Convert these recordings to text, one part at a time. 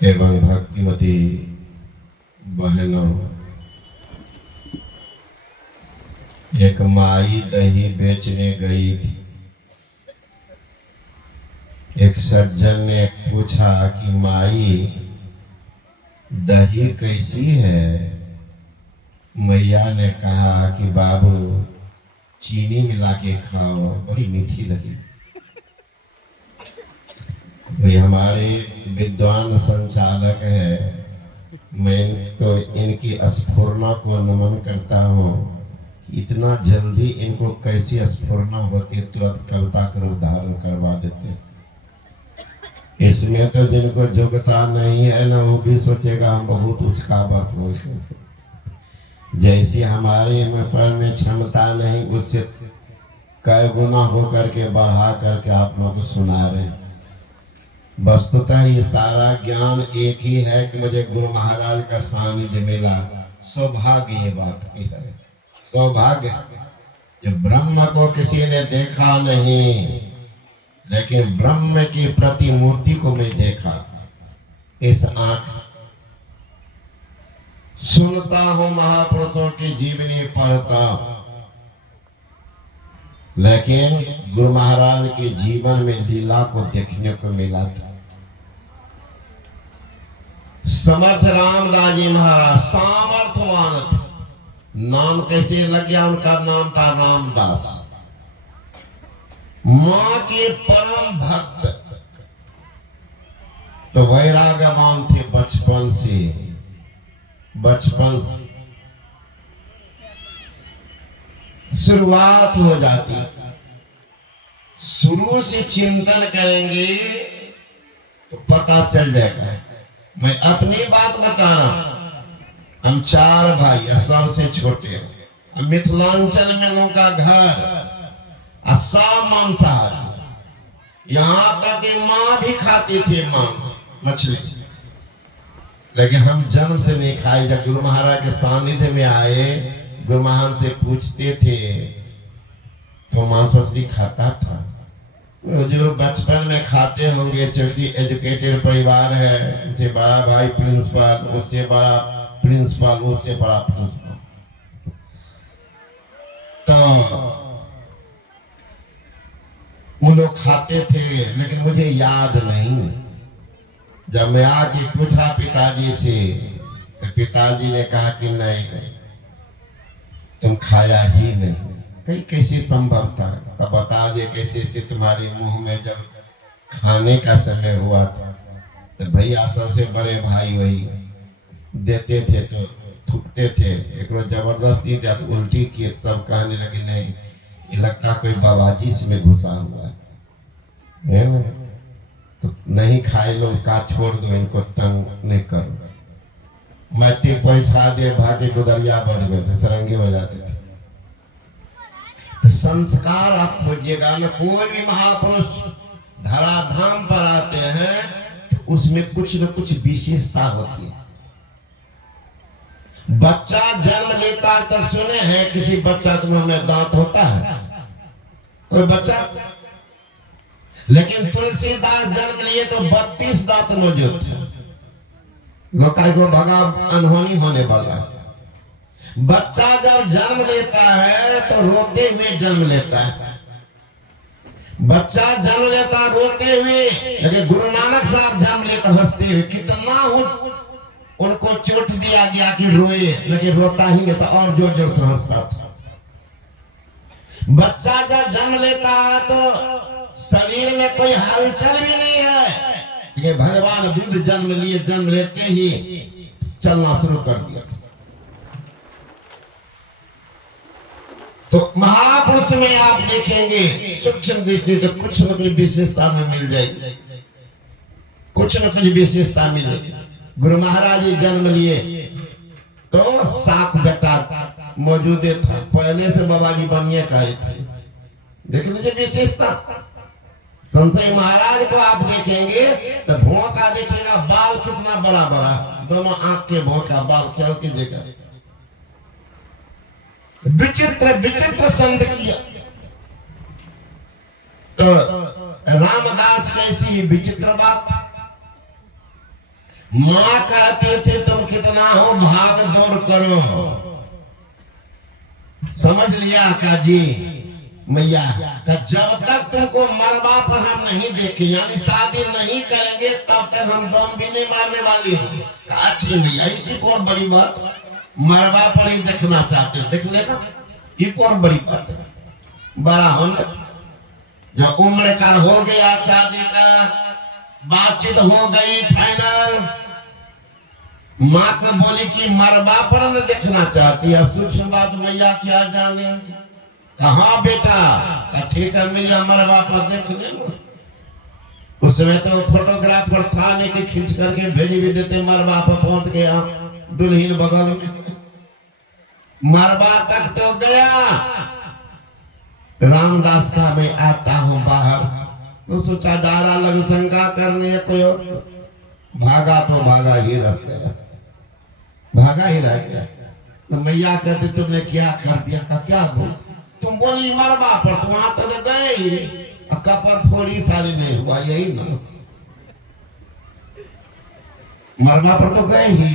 एवं भक्तिमती बहनों, एक माई दही बेचने गई थी। एक सज्जन ने पूछा कि माई दही कैसी है? मैया ने कहा कि बाबू चीनी मिला के खाओ, बड़ी मीठी लगी। ये हमारे विद्वान संचालक है, मैं तो इनकी स्फुरना को नमन करता हूँ। इतना जल्दी इनको कैसी स्फुरना होती, तुरंत कविता का रूप धारण करवा देते। इसमें तो जिनको योग्यता नहीं है ना, वो भी सोचेगा हम बहुत उचकावट हो। जैसी हमारे में क्षमता नहीं, उससे कई गुना हो करके बढ़ा करके आप लोग को सुना रहे हैं। वस्तुतः ये सारा ज्ञान एक ही है कि मुझे गुरु महाराज का सानिध्य मिला। सौभाग्य ये बात की है, सौभाग्य। जो ब्रह्म को किसी ने देखा नहीं, लेकिन ब्रह्म की प्रतिमूर्ति को मैं देखा इस आंख से। सुनता हूं महापुरुषों की जीवनी पढ़ता, लेकिन गुरु महाराज के जीवन में लीला को देखने को मिला था। समर्थ रामदास जी महाराज सामर्थवान थे। नाम कैसे लग गया? उनका नाम था रामदास। मां के परम भक्त, तो वैराग्यवान थे बचपन से। शुरुआत हो जाती, शुरू से चिंतन करेंगे तो पता चल जाएगा। मैं अपनी बात बता रहा हूं। हम 4 भाई, सबसे छोटे। मिथिलांचल में लोगों का घर, सब मांसाहारी। यहाँ तक कि माँ भी खाती थी मांस मछली, लेकिन हम जन्म से नहीं खाए। जब गुरु महाराज के सानिध्य में आए, गुरु महाराज से पूछते थे तो मांस मछली खाता था। जो बचपन में खाते होंगे, चूंकि एजुकेटेड परिवार है, उनसे बड़ा भाई प्रिंसिपल, उससे बड़ा प्रिंसिपल, उससे बड़ा प्रिंसिपल, तो वो लोग खाते थे, लेकिन मुझे याद नहीं। जब मैं आके पूछा पिताजी से, तो पिताजी ने कहा कि नहीं, तुम खाया ही नहीं। कहीं कैसे संभव था? तब बता दे कैसे से तुम्हारे मुंह में जब खाने का समय हुआ था, तो भैया सबसे बड़े भाई वही देते थे तो थूकते थे। एक रोज जबरदस्ती दिया तो उल्टी किए, सब कहने लगे नहीं, ये लगता कोई बाबाजी इसमें घुसा हुआ है ना, तो नहीं खाए लोग, का छोड़ दो, इनको तंग नहीं करो। मैट्रिक परीक्षा दे भागे गुदरिया बज गए थे, सरंगी बजाते थे। तो संस्कार आप खोजिएगा ना, कोई भी महापुरुष धराधाम पर आते हैं तो उसमें कुछ न कुछ विशेषता होती है। बच्चा जन्म लेता है तब सुने हैं किसी बच्चा के मुंह में दांत होता है? कोई बच्चा? लेकिन तुलसीदास जन्म लिए तो 32 दांत मौजूद थे। लोग को भगा अनहोनी होने वाला है। बच्चा जब जन्म लेता है तो रोते हुए जन्म लेता है। बच्चा जन्म लेता रोते हुए, लेकिन गुरु नानक साहब जन्म लेते हंसते हुए। कितना उनको चोट दिया गया कि रोए, लेकिन रोता ही नहीं था, और जोर जोर से हंसता था। बच्चा जब जन्म लेता है तो शरीर में कोई हलचल भी नहीं है, लेकिन भगवान बुद्ध जन्म लेते ही चलना शुरू कर दिया था। तो महापुरुष में आप देखेंगे सूक्ष्म दृष्टि से कुछ न कुछ विशेषता में मिल जाएगी, कुछ न कुछ विशेषता मिलेगी। गुरु महाराज जी जन्म लिए तो 7 जटा मौजूद था, पहले से बाबा जी बनिए का थे। देख लीजिए विशेषता। संशय महाराज को आप देखेंगे तो भौंका देखेगा, बाल कितना बड़ा बड़ा, दोनों आंख के भौंका, बाल ख्याल कीजिएगा। विचित्र विचित्र संत किया। तो रामदास कैसी विचित्र बात। माँ कहती थी तुम कितना हो भाग दौड़ करो। समझ लिया का जी मैया का जब तक तुमको मरबा पर हम नहीं देखे यानी शादी नहीं करेंगे तब तक हम दम भी नहीं मारने वाली हैं। अच्छी मैया इसी कौन बड़ी बात, मरबा पर ही देखना चाहते देख लेना, ये कौन बड़ी बात है। बड़ा होना जब उम्र का हो गया शादी का बातचीत हो गई फाइनल, माँ को बोली कि मरबा पर न देखना चाहती है। सूक्ष्म बात मैया क्या जाने, कहा बेटा ठीक है मैया मरबा पर देख लेना। उसमें तो फोटोग्राफर था नहीं कि खींच करके भेज भी देते, मरबा पर पहुंच गया दुल्हन बगल में, मरबा तक तो गया। रामदास का मैं आता हूँ बाहर से, तो सोचा जा रहा लघु शंका करने कोई और, भागा तो भागा ही रह गया, भागा ही रह गया। तो मैया कहती तुमने क्या कर दिया, का क्या बोल, तुम बोली मरबा पर, तुम वहां तो गए ही, कपड़ थोड़ी सारी नहीं हुआ यही ना, मरबा पर तो गए ही,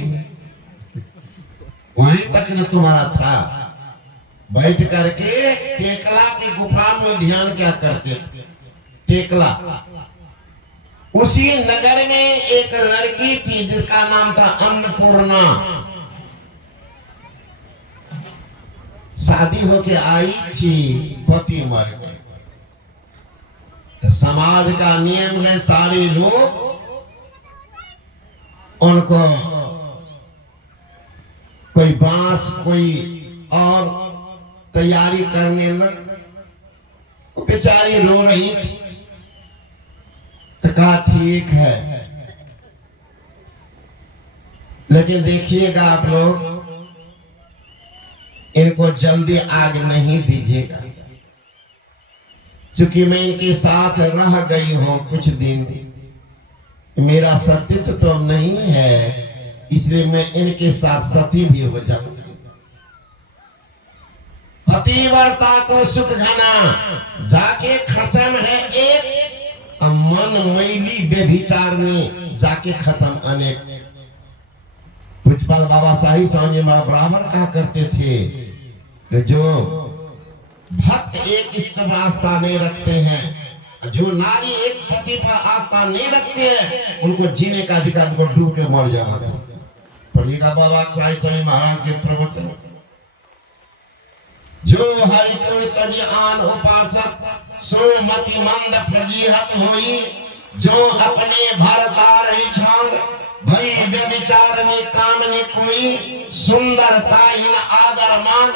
वहीं तक न तुम्हारा था। बैठ करके टेकला की गुफा में ध्यान क्या करते थे, टेकला। उसी नगर में एक लड़की थी जिसका नाम था अन्नपूर्णा। शादी होके आई थी, पति मर गए। तो समाज का नियम है सारे लोग उनको कोई बांस कोई और तैयारी करने लग, बेचारी रो रही थी। तो कहा ठीक है, लेकिन देखिएगा आप लोग इनको जल्दी आग नहीं दीजिएगा, क्योंकि मैं इनके साथ रह गई हूं कुछ दिन, मेरा सतीत्व तो नहीं है, इसलिए मैं इनके साथ सती भी हो जाऊंगी। पतिव्रता को सुख घना जाके खसम है एक, मन मैली बेभिचार में जाके खसम अनेक। पुष्पाल बाबा शाही स्वामी बराबर कहा करते थे कि जो भक्त एक इस सब आस्था नहीं रखते हैं, जो नारी एक पति पर आस्था नहीं रखते हैं, उनको जीने का अधिकार, उनको डूब के मर जाना था। पढ़िएगा बाबा शाही स्वामी महाराज के प्रवचन, जो हरि को तज आन उपासक सो मति मंद फजीहत होई, जो अपने भरता रही छार भई व्यभिचार में काम ने कोई, सुंदरता इन आदर मान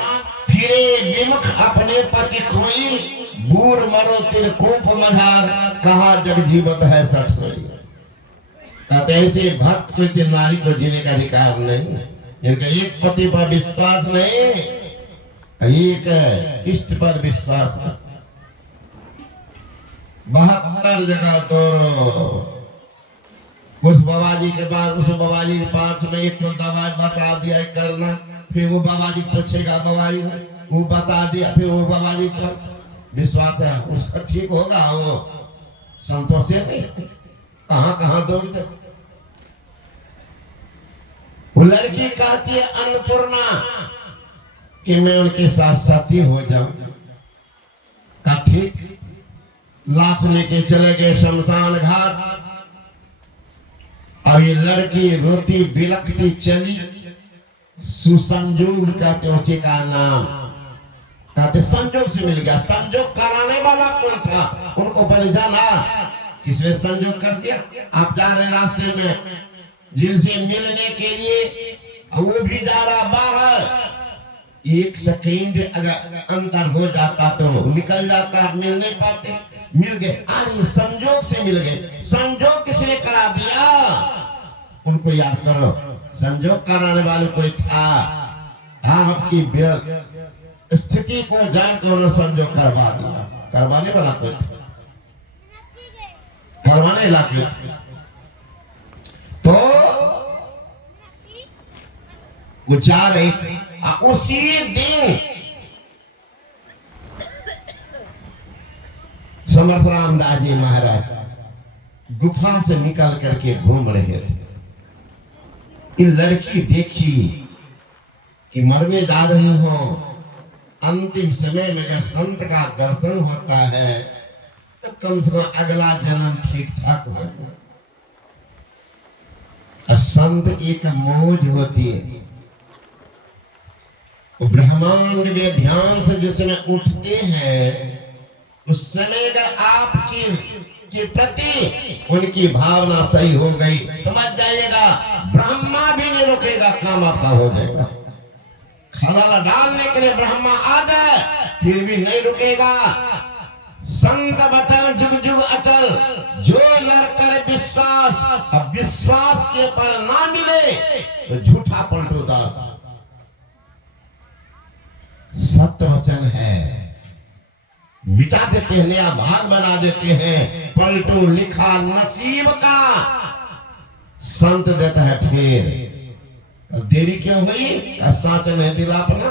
फिरे विमुख अपने पति खोई, बूढ़ मरो तिरकूप मझार कहा जग जीवत है सठ सोई। कहते ऐसे भक्त को इसे नारी को जीने का अधिकार नहीं, इनका एक पति पर विश्वास नहीं, एक इष्ट पर विश्वास है। 72 जगह दौड़ो, उस बाबा जी के बाद उस बाबा जी के पास में एक तो दवाई बता दिया करना, फिर वो बाबा जी पूछेगा बाबा जी वो बता दिया, फिर वो बाबा जी का विश्वास है उसका ठीक होगा, वो संतोष है नहीं, कहाँ कहाँ दौड़ जाए। वो लड़की कहती है अन्नपूर्णा कि मैं उनके साथ साथी हो जाऊं। का ठीक, लाश लेके चले गए शमशान घाट। अब ये लड़की रोती बिलखती चली, सुसंजोग कहते उसी का नाम, कहते संजोग से मिल गया। संजोग कराने वाला कौन था, उनको पहले जाना, किसने संजोग कर दिया। आप जा रहे रास्ते में जिनसे मिलने के लिए, वो भी जा रहा बाहर, एक सेकेंड अगर अंतर हो जाता तो निकल जाता, मिल नहीं पाते। मिल गए, अरे संजोग से मिल गए। संजोग किसने करा दिया, उनको याद करो, संजोग कराने वाले कोई था। हाँ, आपकी स्थिति को जानकर उन्होंने संजोग करवा दिया, करवाने वाला कोई था, करवाने इलाके थे। तो वो जा रही थी, उसी दिन समर्थ रामदास जी महाराज गुफा से निकल करके घूम रहे थे। ये लड़की देखी कि मरने जा रही हो, अंतिम समय में अगर संत का दर्शन होता है तो कम से कम अगला जन्म ठीक ठाक होगा। संत की एक मौज होती है, ब्रह्मांड में ध्यान से जिस समय उठते हैं उस समय अगर आपकी के प्रति उनकी भावना सही हो गई, समझ जाइएगा ब्रह्मा भी नहीं रुकेगा, काम आपका हो जाएगा। खलल डालने के लिए ब्रह्मा आ जाए फिर भी नहीं रुकेगा। संत बता जुग जुग अचल, जो नर कर विश्वास, अब विश्वास के पर ना मिले तो झूठा पलटू दास। सत्य वचन है, मिटा देते हैं, नया भाग बना देते हैं। पलटू लिखा नसीब का, संत देता है फिर। देरी क्यों हुई? साच नहीं दिला अपना,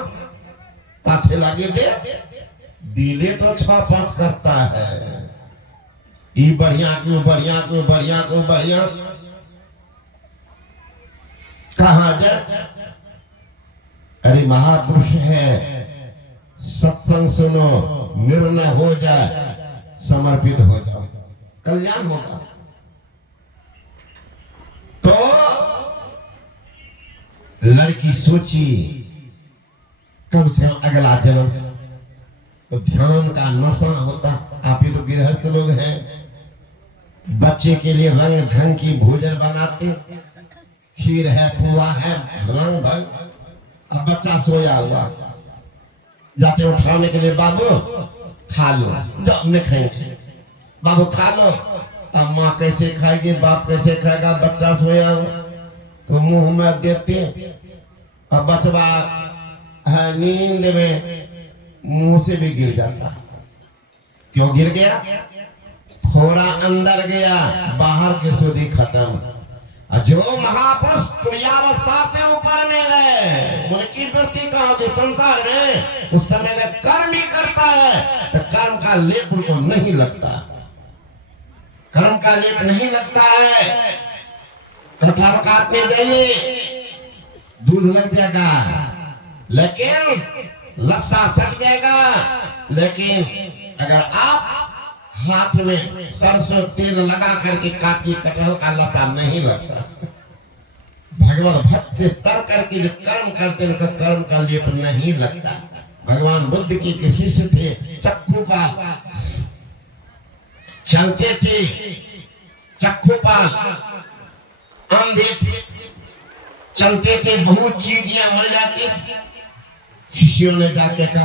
ताथे लागे दे दिले तो 6-5 करता है। ई बढ़िया क्यों, बढ़िया क्यों, बढ़िया क्यों, बढ़िया कहा जाए? अरे महापुरुष है, सत्संग सुनो, निर्णय हो जाए, समर्पित हो जाओ, कल्याण होगा। तो लड़की सोची कम से कम अगला जन्म, तो ध्यान का नशा होता। आप ही तो गृहस्थ लोग हैं, बच्चे के लिए रंग ढंग की भोजन बनाते, खीर है, पुआ है, रंग भंग। अब बच्चा सोया हुआ, जाते उठाने के लिए, बाबू खा लो, जाओ नहीं खाएंगे, बाबू खा लो। अब माँ कैसे खाएगी, बाप कैसे खाएगा? बच्चा सोया हो तो मुंह में देते, अब बचवा है नींद में, मुंह से भी गिर जाता। क्यों गिर गया? थोड़ा अंदर गया, बाहर के सुधी खत्म। जो महापुरुष तुर्यावस्था से ऊपर में है, उनकी वृत्ति कहाँ होती संसार में? उस समय में कर्म ही करता है तो कर्म का लेप उनको नहीं लगता, कर्म का लेप नहीं लगता है। कटहल काटने जाइए, दूध लग जाएगा, लेकिन लस्सा सट जाएगा। लेकिन अगर आप हाथ में सरसों तेल लगा करके काटिए, कटहल का लस्सा नहीं लगता। भगवान भक्त से तर करके जो कर्म करते हैं, उनका कर्म का लेप नहीं लगता। भगवान बुद्ध की शिष्य थे, चक्कू पाल चलते थे, चक्कू पाल अंधे थे, चलते थे, बहुत चींटियां मर जाती थी। शिष्यों ने जाके कहा